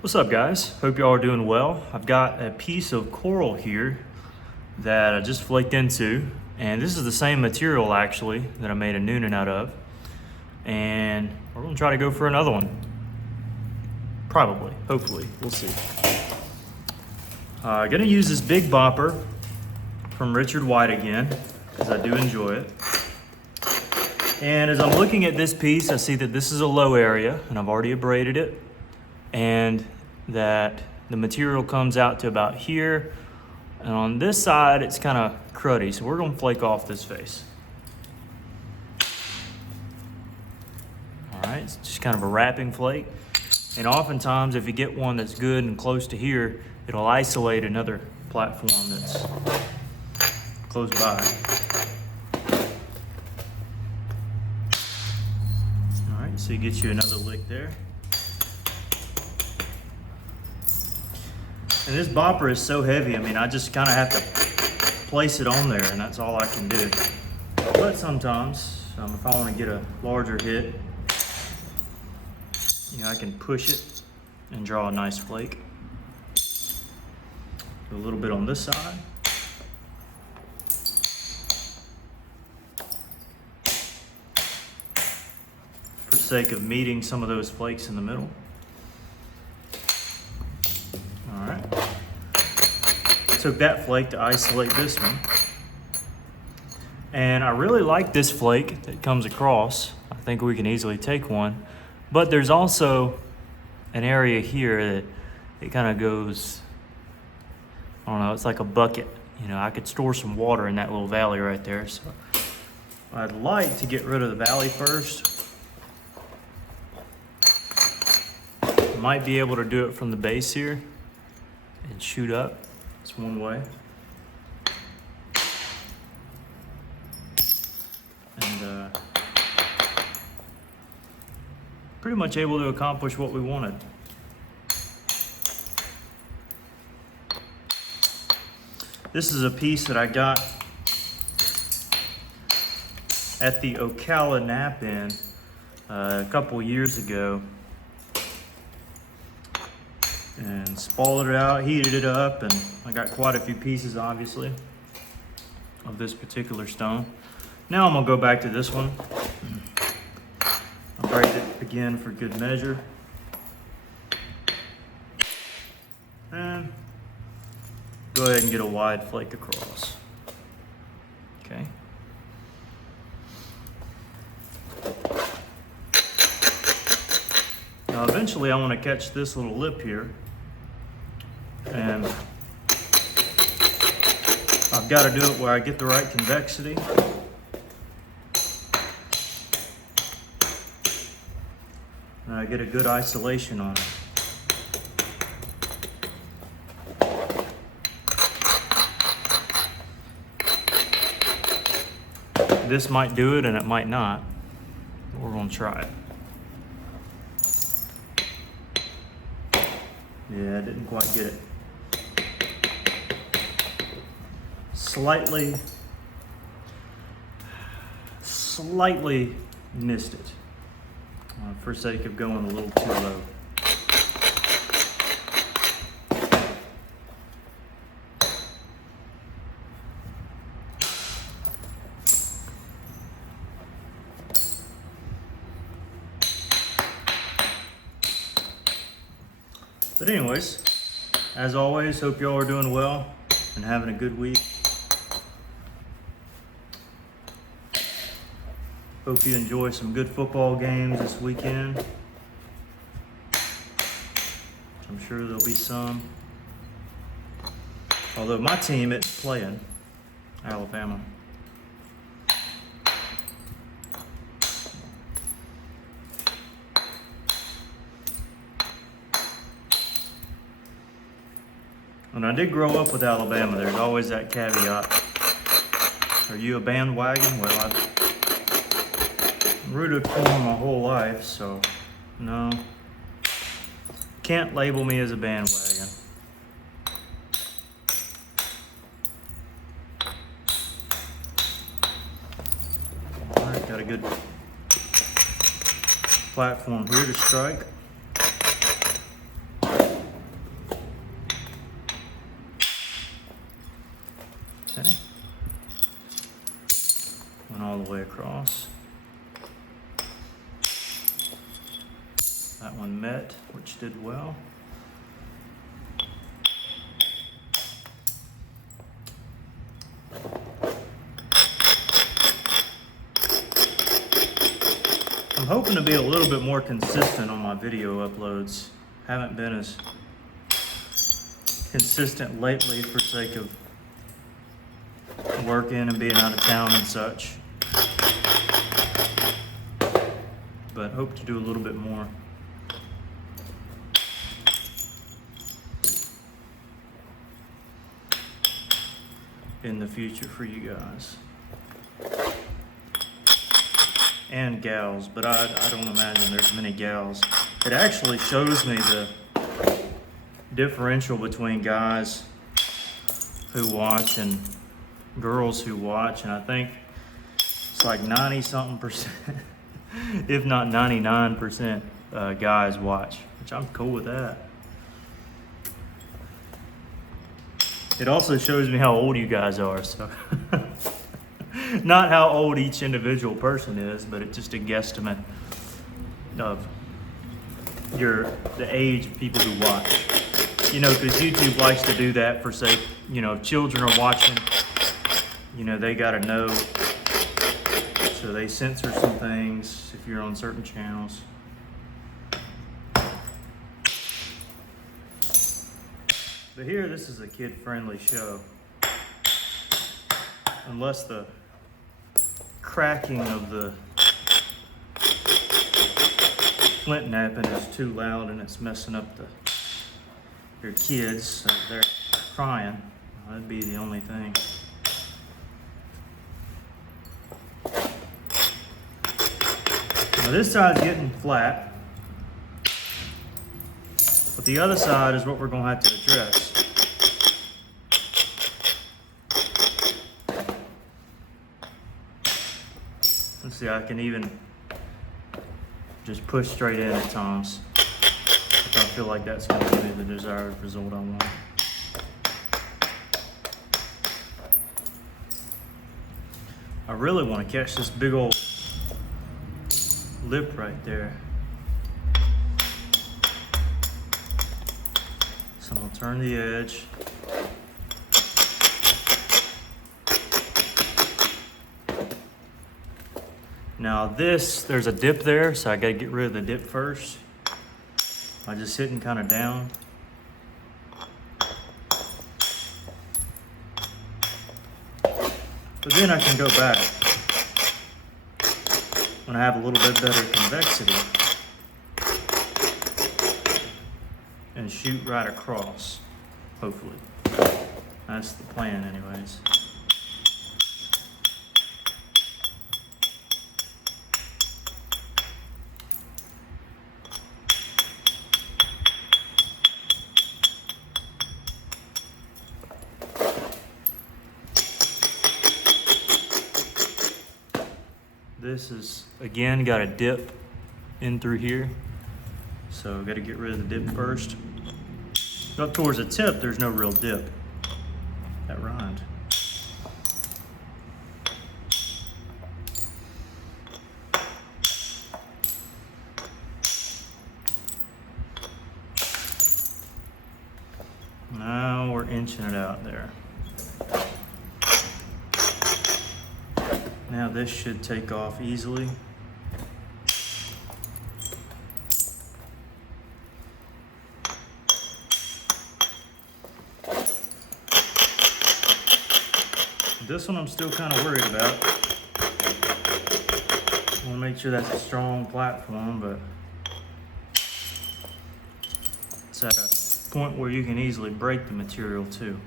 What's up, guys? Hope y'all are doing well. I've got a piece of coral here that I just flaked into, and this is the same material actually that I made a noonan out of, and we're gonna try to go for another one. Probably, hopefully, we'll see. Gonna use this big bopper from Richard White again, because I do enjoy it. And as I'm looking at this piece, I see that this is a low area, and I've already abraded it, and that the material comes out to about here, and on this side it's kind of cruddy, so we're going to flake off this face. All right, it's just kind of a wrapping flake, and oftentimes if you get one that's good and close to here, it'll isolate another platform that's close by. All right, so you get you another lick there. And this bopper is so heavy, I mean, I just kind of have to place it on there, and that's all I can do. But sometimes, if I want to get a larger hit, I can push it and draw a nice flake. Do a little bit on this side. For the sake of meeting some of those flakes in the middle. Took that flake to isolate this one, and I really like this flake that comes across. I think we can easily take one, but there's also an area here that it kind of goes, I don't know, it's like a bucket. I could store some water in that little valley right there, so I'd like to get rid of the valley first. Might be able to do it from the base here and shoot up. It's one way. And pretty much able to accomplish what we wanted. This is a piece that I got at the Flintknapping a couple years ago. And spalled it out, heated it up, and I got quite a few pieces, obviously, of this particular stone. Now I'm gonna go back to this one. I'll break it again for good measure. And go ahead and get a wide flake across. Okay. Now eventually I want to catch this little lip here. And I've got to do it where I get the right convexity. And I get a good isolation on it. This might do it and it might not. But we're going to try it. Yeah, I didn't quite get it. Slightly missed it. For sake of going a little too low. But anyways, as always, hope y'all are doing well and having a good week. Hope you enjoy some good football games this weekend. I'm sure there'll be some. Although my team is playing Alabama. When I did grow up with Alabama, there's always that caveat. Are you a bandwagon? Well, I've rooted for them my whole life, so no. Can't label me as a bandwagon. All right, got a good platform here to strike. all the way across. That one met, which did well. I'm hoping to be a little bit more consistent on my video uploads. Haven't been as consistent lately for sake of working and being out of town and such. But hope to do a little bit more. In the future for you guys. And gals, but I don't imagine there's many gals. It actually shows me the differential between guys who watch and girls who watch, and I think it's like 90-something%, if not 99%, guys watch, which I'm cool with that. It also shows me how old you guys are, so not how old each individual person is, but it's just a guesstimate of the age of people who watch. You know, because YouTube likes to do that for, say, you know, if children are watching, you know, they got to know, so they censor some things if you're on certain channels. But here, this is a kid-friendly show. Unless the cracking of the Flintknapping is too loud and it's messing up your kids, so they're crying. That'd be the only thing. Now this side's getting flat, but the other side is what we're going to have to address. Let's see, I can even just push straight in at times if I feel like that's going to give me the desired result I want. I really want to catch this big old lip right there. So I'm going to turn the edge. Now this, there's a dip there, so I gotta get rid of the dip first by just hitting kind of down. But then I can go back when I have a little bit better convexity and shoot right across, hopefully. That's the plan anyways. This is, again, got a dip in through here. So got to get rid of the dip first. Up towards the tip, there's no real dip. That rhymed. Now we're inching it out there. Now this should take off easily. This one I'm still kind of worried about. I want to make sure that's a strong platform, but it's at a point where you can easily break the material too.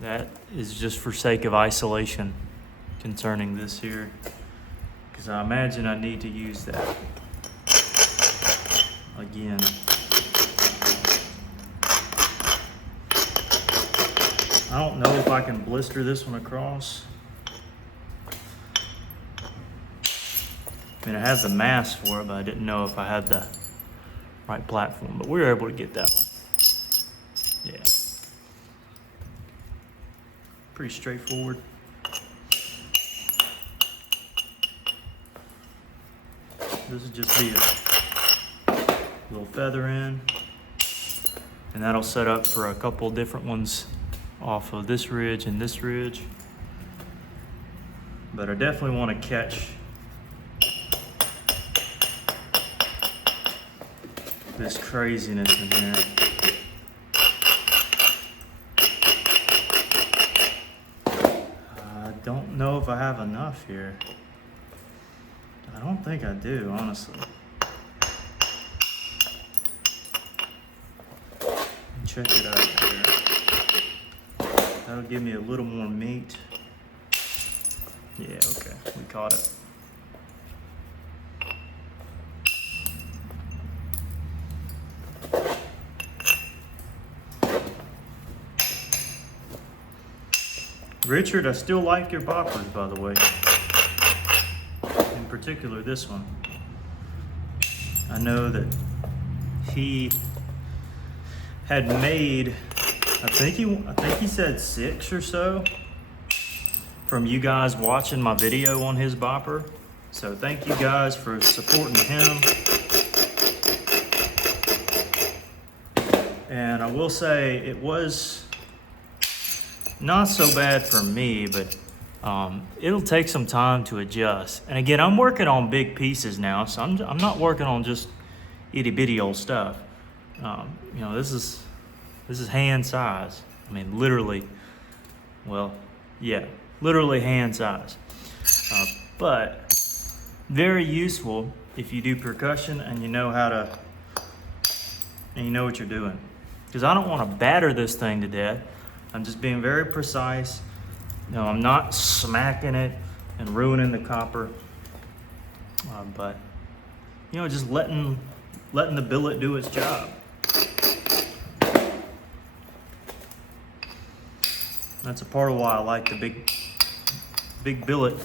That is just for sake of isolation concerning this here, because I imagine I need to use that again. I don't know if I can blister this one across. I mean, I have the mass for it, but I didn't know if I had the right platform, but we were able to get that one. Yeah. Pretty straightforward. This will just be a little feather in, and that'll set up for a couple different ones off of this ridge and this ridge. But I definitely want to catch this craziness in here. I don't know if I have enough here. I don't think I do, honestly. Check it out here. That'll give me a little more meat. Yeah, okay, we caught it. Richard, I still like your boppers, by the way. In particular, this one. I know that he had made, I think he said 6 or so from you guys watching my video on his bopper. So thank you guys for supporting him. And I will say it was not so bad for me, but it'll take some time to adjust. And again, I'm working on big pieces now, so I'm not working on just itty bitty old stuff. You know, this is hand size. I mean, literally, well, yeah, literally hand size. But very useful if you do percussion and you know how to, and you know what you're doing. Because I don't want to batter this thing to death. I'm just being very precise. No, I'm not smacking it and ruining the copper. But, you know, just letting the billet do its job. That's a part of why I like the big billet.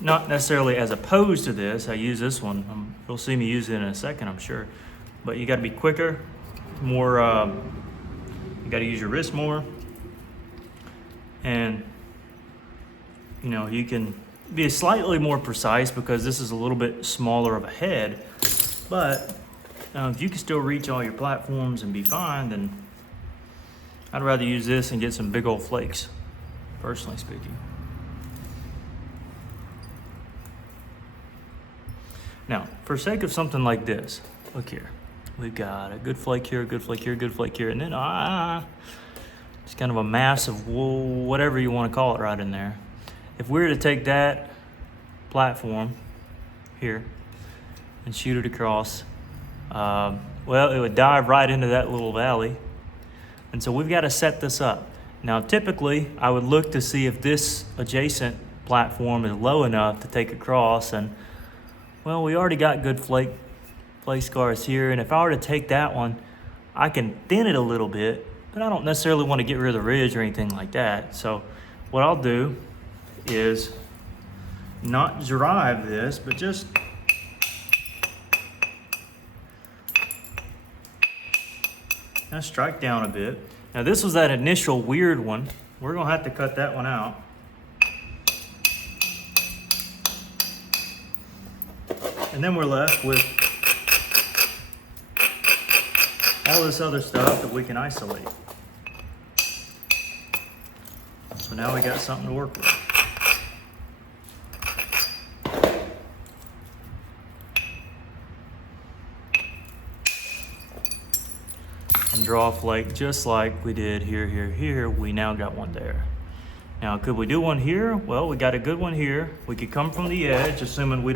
Not necessarily as opposed to this. I use this one. You'll see me use it in a second, I'm sure. But you got to be quicker, more. You got to use your wrist more, and you know you can be slightly more precise because this is a little bit smaller of a head. But if you can still reach all your platforms and be fine, then I'd rather use this and get some big old flakes, personally speaking. Now, for sake of something like this, look here. We've got a good flake here, a good flake here, a good flake here, and then it's kind of a mass of whatever you want to call it right in there. If we were to take that platform here and shoot it across, well, it would dive right into that little valley. And so we've got to set this up. Now, typically, I would look to see if this adjacent platform is low enough to take across. And, well, we already got good flake scars here. And if I were to take that one, I can thin it a little bit, but I don't necessarily want to get rid of the ridge or anything like that. So what I'll do is not drive this, but just kind of strike down a bit. Now this was that initial weird one. We're gonna have to cut that one out. And then we're left with all this other stuff that we can isolate. So now we got something to work with. And draw a flake just like we did here. We now got one there. Now, could we do one here? Well, we got a good one here. We could come from the edge, assuming we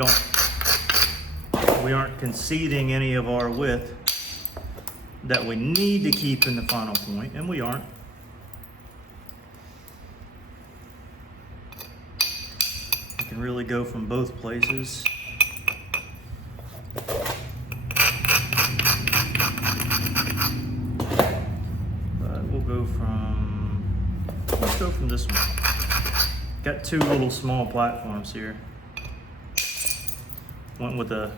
aren't conceding any of our width that we need to keep in the final point, and we aren't. You can really go from both places. Let's go from this one. Got two little small platforms here. Went with the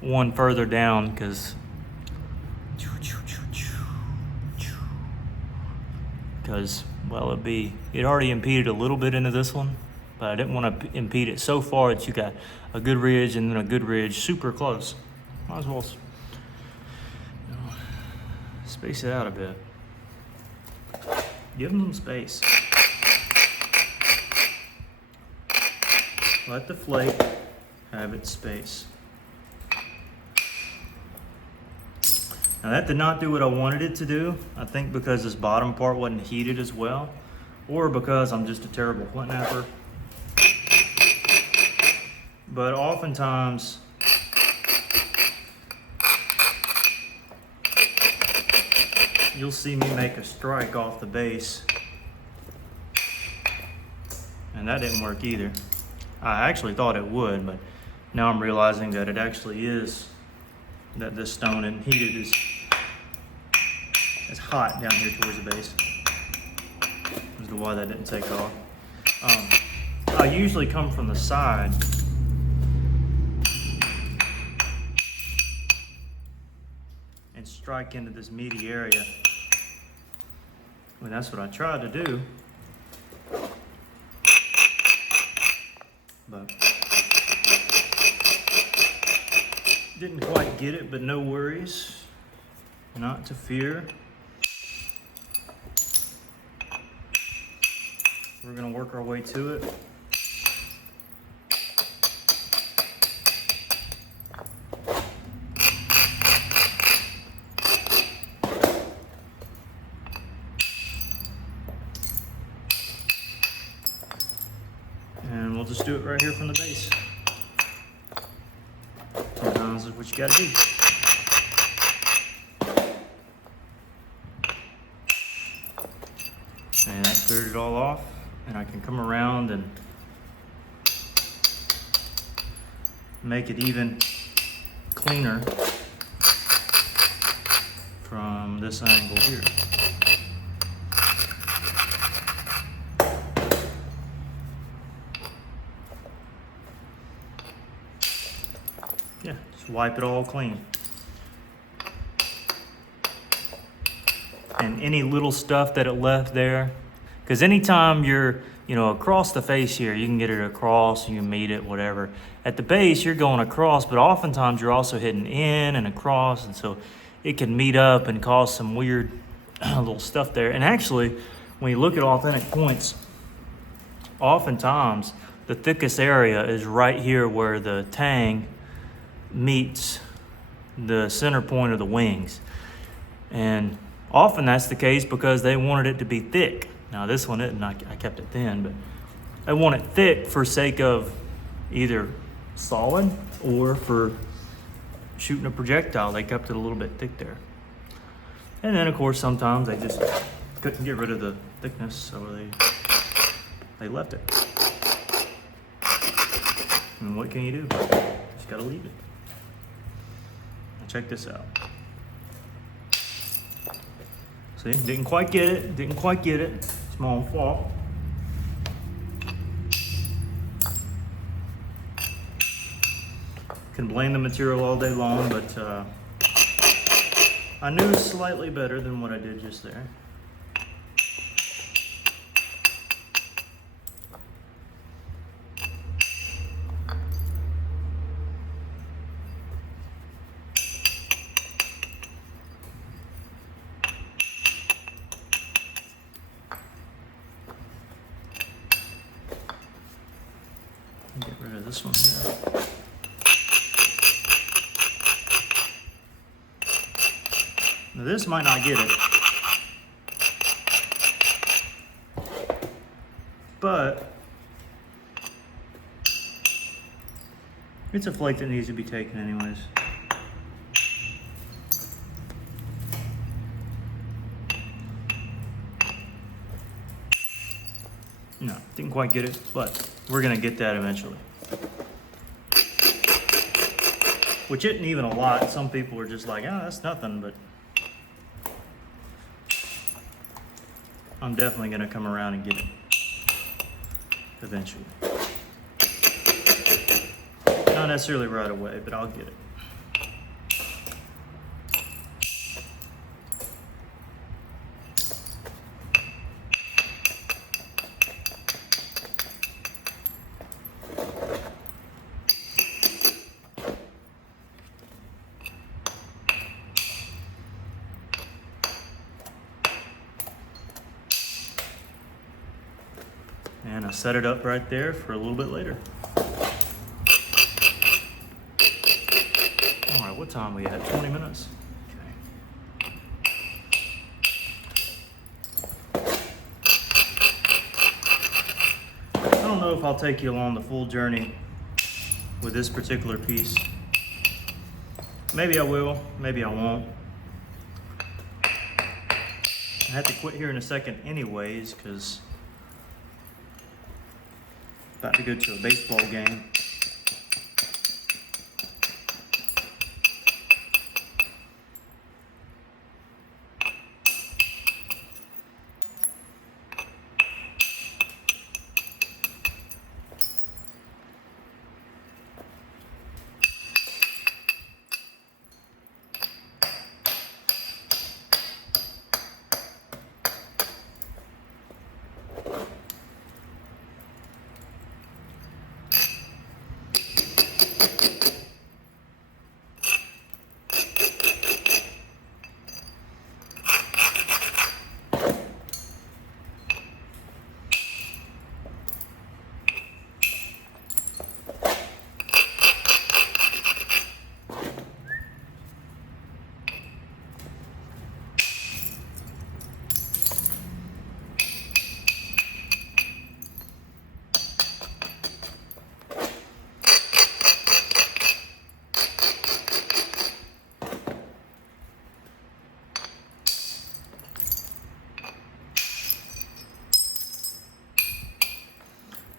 one further down because well, it already impeded a little bit into this one, but I didn't want to impede it so far that you got a good ridge and then a good ridge super close. Might as well, you know, space it out a bit. Give them some space. Let the flake have its space. Now that did not do what I wanted it to do. I think because this bottom part wasn't heated as well, or because I'm just a terrible flint napper. But oftentimes, you'll see me make a strike off the base, and that didn't work either. I actually thought it would, but now I'm realizing that it actually is, that this stone and heated is hot down here towards the base. As to why that didn't take off. I usually come from the side and strike into this meaty area. Well, that's what I tried to do, but didn't quite get it, but no worries, not to fear. We're gonna work our way to it. And we'll just do it right here from the base. Sometimes that's what you gotta do. And that cleared it all off. And I can come around and make it even cleaner from this angle here. Yeah, just wipe it all clean. And any little stuff that it left there, because anytime you're, across the face here, you can get it across, you can meet it, whatever. At the base, you're going across, but oftentimes you're also hitting in and across, and so it can meet up and cause some weird little stuff there. And actually, when you look at authentic points, oftentimes the thickest area is right here where the tang meets the center point of the wings. And often that's the case because they wanted it to be thick. Now this one isn't, I kept it thin, but I want it thick for sake of either solid or for shooting a projectile. They kept it a little bit thick there. And then of course sometimes they just couldn't get rid of the thickness, so they left it. And what can you do? Just gotta leave it. Now check this out. See, didn't quite get it, It's my own fault. Can blame the material all day long, but I knew slightly better than what I did just there. Get rid of this one here. Now this might not get it, but it's a flake that needs to be taken anyways. No, didn't quite get it, but we're gonna get that eventually. Which isn't even a lot. Some people are just like, oh, that's nothing, but I'm definitely gonna come around and get it eventually. Not necessarily right away, but I'll get it. gonna set it up right there for a little bit later. All right, what time are we at? 20 minutes? Okay. I don't know if I'll take you along the full journey with this particular piece. Maybe I will, maybe I won't. I have to quit here in a second anyways, because about to go to a baseball game.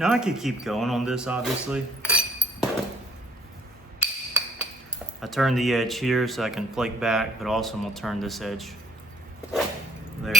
Now I could keep going on this, obviously. I turn the edge here so I can flake back, but also I'm gonna turn this edge there.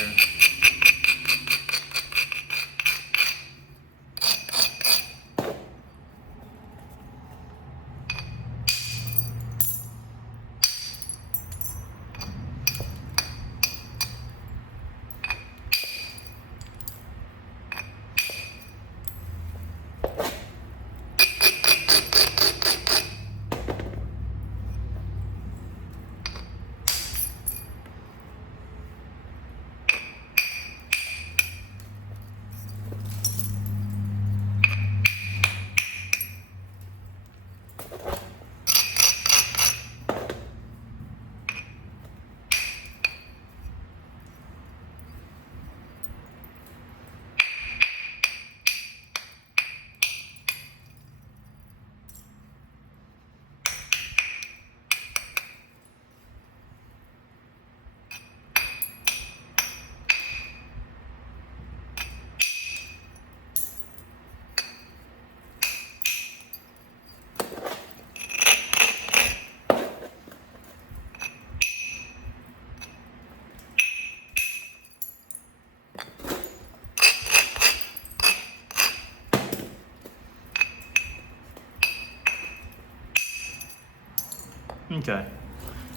Okay,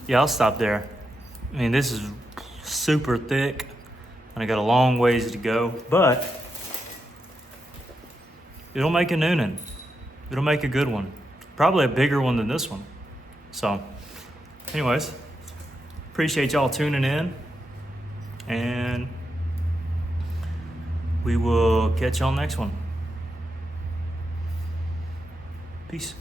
yeah, I'll stop there. I mean, this is super thick and I got a long ways to go, but it'll make a Noonan. It'll make a good one. Probably a bigger one than this one. So, anyways, appreciate y'all tuning in, and we will catch y'all next one. Peace.